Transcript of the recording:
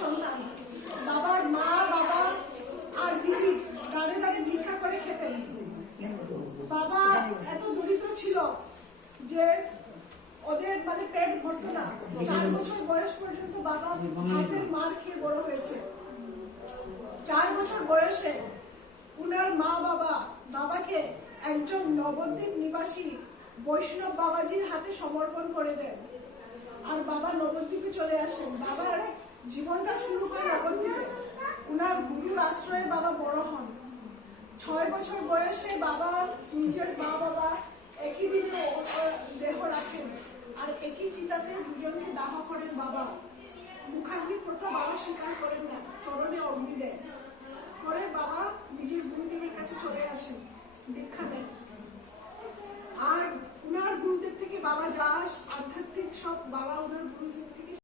সন্তান। বাবার মা বাবা আর দিদি দাঁড়ে দাঁড়ে ভিক্ষা করে খেতেন। বাবা এত দরিদ্র ছিল যে ওদের মানে পেট ভরতো না। 4 বছর বয়স পর্যন্ত বাবা হাতের মার খেয়ে বড় হয়েছে। 4 বছর বয়সে উনার মা বাবা বাবাকে একজন নবদ্বীপ নিবাসী বৈষ্ণব বাবাজির হাতে সমর্পণ করে দেন। আর বাবা নবদ্বীপে চলে আসেন। বাবার জীবনটা শুরু হয় নবদ্বীপে। উনার গুরুর আশ্রয়ে বাবা বড় হন। 6 বছর বয়সে বাবা নিজের মা বাবা একই দিনে দেহ রাখেন আর একই চিতাতে দুজনকে দাহ করেন। বাবা মুখাগ্নি প্রথা বাবা স্বীকার করেন না, চরণে অগ্নি দেন। পরে বাবা নিজের গুরুদেবের কাছে চলে আসেন, দীক্ষা দেন।